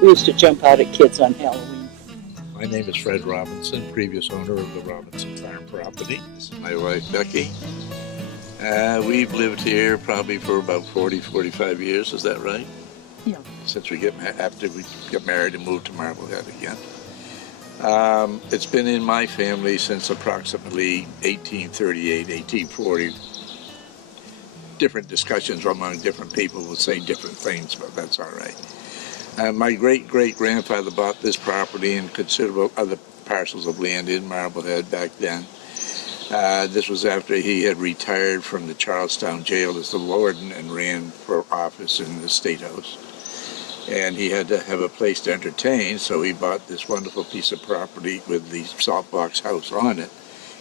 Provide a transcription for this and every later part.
We used to jump out at kids on Halloween. My name is Fred Robinson, previous owner of the Robinson Farm property. This is my wife, Becky. We've lived here probably for about 45 years, is that right? Yeah. Since after we get married and moved to Marblehead again. It's been in my family since approximately 1838, 1840. Different discussions among different people will say different things, but that's all right. My great-great-grandfather bought this property and considerable other parcels of land in Marblehead back then. This was after he had retired from the Charlestown jail as the warden and ran for office in the State House. And he had to have a place to entertain, so he bought this wonderful piece of property with the salt box house on it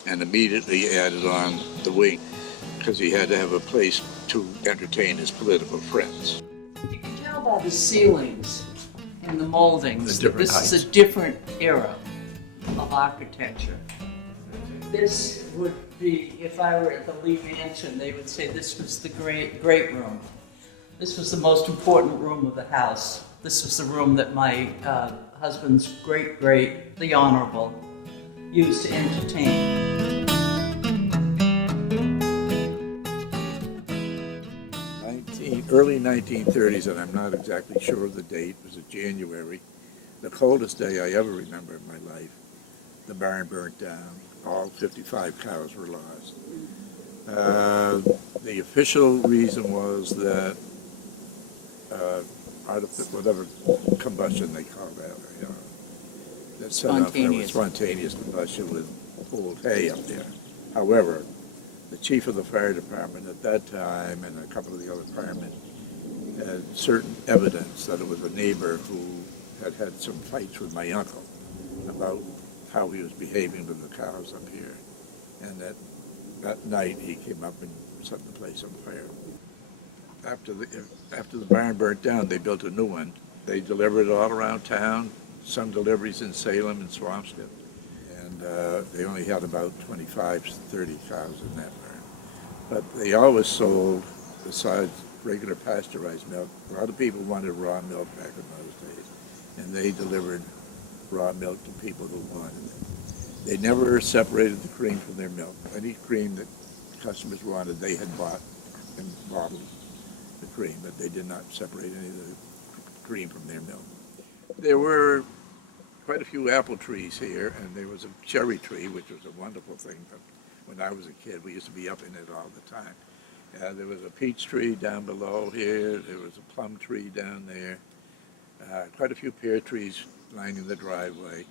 and immediately added on the wing because he had to have a place to entertain his political friends. You can tell by the ceilings and the moldings The that this different is a different era of architecture. This would be, if I were at the Lee Mansion, they would say this was the great room. This was the most important room of the house. This was the room that my husband's great, the Honorable, used to entertain. Early 1930s, and I'm not exactly sure of the date, it was in January, the coldest day I ever remember in my life. The barn burnt down. All 55 cows were lost. The official reason was that whatever combustion they call that, that set off spontaneous combustion with old hay up there. However, the chief of the fire department at that time and a couple of the other firemen had certain evidence that it was a neighbor who had some fights with my uncle about how he was behaving with the cows up here. And that night he came up and set the place on fire. After the barn burnt down, they built a new one. They delivered it all around town, some deliveries in Salem and Swampscott. And they only had about 25, 30 cows in that barn. But they always sold, besides regular pasteurized milk, a lot of people wanted raw milk back in those days. And they delivered raw milk to people who wanted it. They never separated the cream from their milk. Any cream that customers wanted, they had bought and bottled the cream, but they did not separate any of the cream from their milk. There were quite a few apple trees here, and there was a cherry tree, which was a wonderful thing. But when I was a kid, we used to be up in it all the time. There was a peach tree down below here. There was a plum tree down there. Quite a few pear trees lining the driveway,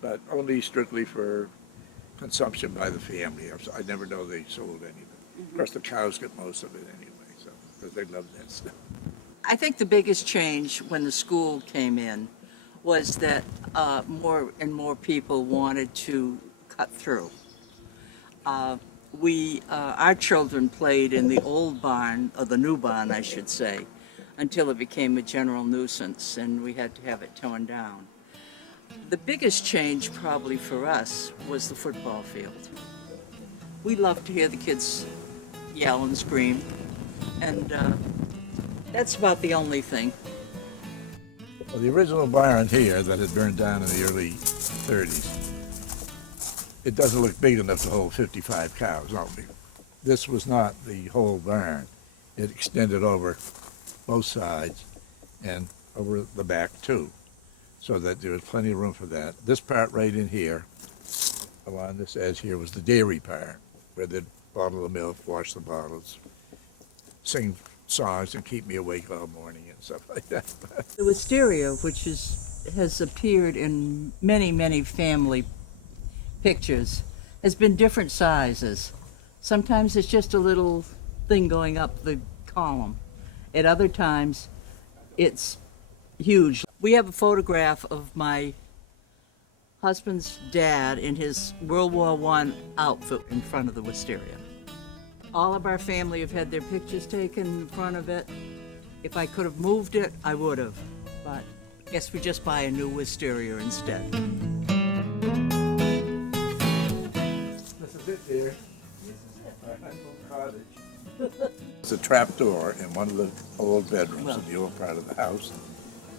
but only strictly for consumption by the family. I never know they sold any of it. Of course, the cows get most of it anyway, so because they love that stuff. I think the biggest change when the school came in was that more and more people wanted to cut through. Our children played in the old barn, or the new barn, I should say, until it became a general nuisance and we had to have it torn down. The biggest change probably for us was the football field. We loved to hear the kids yell and scream, and that's about the only thing. Well, the original barn here that had burned down in the early 30s, it doesn't look big enough to hold 55 cows. This was not the whole barn. It extended over both sides and over the back too, so that there was plenty of room for that. This part right in here, along this edge here, was the dairy part, where they'd bottle the milk, wash the bottles, sing songs and keep me awake all morning and stuff like that. The wisteria, which has appeared in many family pictures, has been different sizes. Sometimes it's just a little thing going up the column. At other times, it's huge. We have a photograph of my husband's dad in his World War I outfit in front of the wisteria. All of our family have had their pictures taken in front of it. If I could have moved it, I would have, but I guess we just buy a new wisteria instead. This is it, dear. Our honeymoon cottage. It's a trap door in one of the old bedrooms in the old part of the house.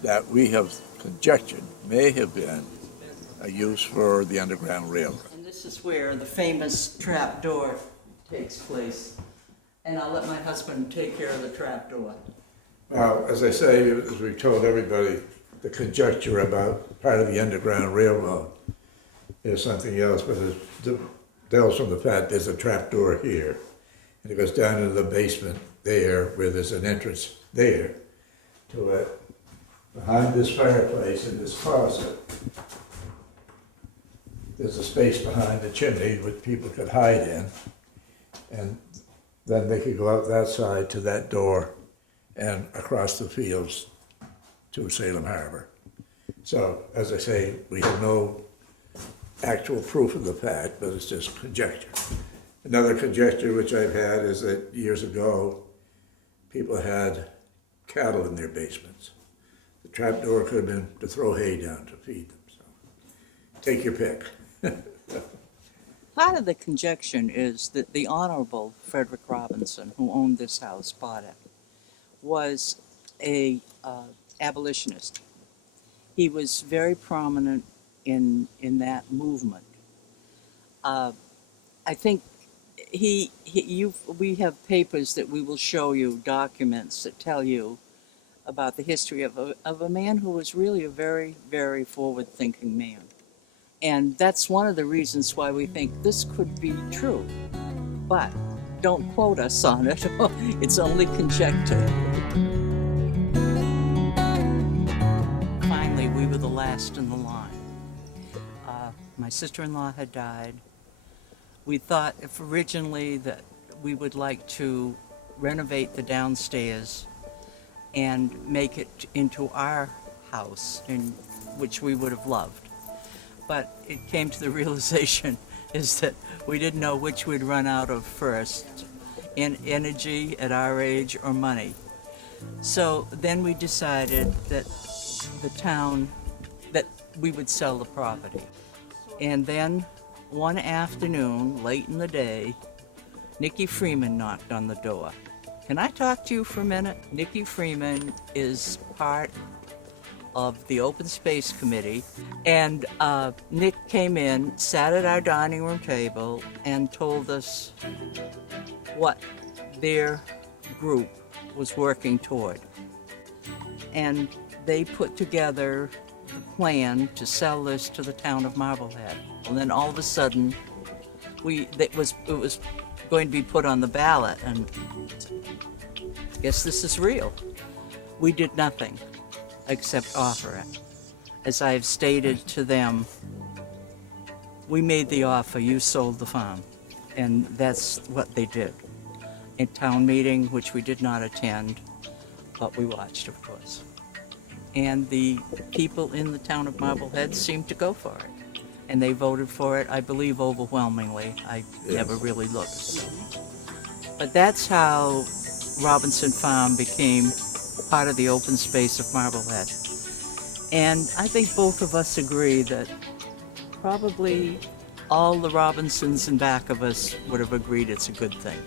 that we have conjectured may have been a use for the Underground Railroad. And this is where the famous trap door takes place. And I'll let my husband take care of the trap door. Now, as I say, as we've told everybody, the conjecture about part of the Underground Railroad is something else, but it delves from the fact there's a trap door here, and it goes down into the basement there, where there's an entrance there to it. Behind this fireplace in this closet, there's a space behind the chimney which people could hide in, and then they could go out that side to that door and across the fields to Salem Harbor. So, as I say, we have no actual proof of the fact, but it's just conjecture. Another conjecture which I've had is that years ago, people had cattle in their basements. The trap door could have been to throw hay down to feed them. So, take your pick. Part of the conjecture is that the Honorable Frederick Robinson, who owned this house, bought it, was a abolitionist. He was very prominent in that movement. I think we have papers that we will show you, documents that tell you about the history of a man who was really a very, very forward-thinking man. And that's one of the reasons why we think this could be true. But don't quote us on it. It's only conjecture. Finally, we were the last in the line. My sister-in-law had died. We thought if originally that we would like to renovate the downstairs and make it into our house, in which we would have loved. But it came to the realization is that we didn't know which we'd run out of first, in energy at our age or money. So then we decided that that we would sell the property. And then one afternoon, late in the day, Nikki Freeman knocked on the door. Can I talk to you for a minute? Nikki Freeman is part of the Open Space Committee, and Nick came in, sat at our dining room table, and told us what their group was working toward. And they put together the plan to sell this to the town of Marblehead. And then all of a sudden, it was going to be put on the ballot, and I guess this is real. We did nothing except offer it. As I have stated to them, we made the offer, you sold the farm. And that's what they did. A town meeting, which we did not attend, but we watched, of course. And the people in the town of Marblehead seemed to go for it. And they voted for it, I believe, overwhelmingly. I never really looked. So. But that's how Robinson Farm became part of the open space of Marblehead. And I think both of us agree that probably all the Robinsons in back of us would have agreed it's a good thing.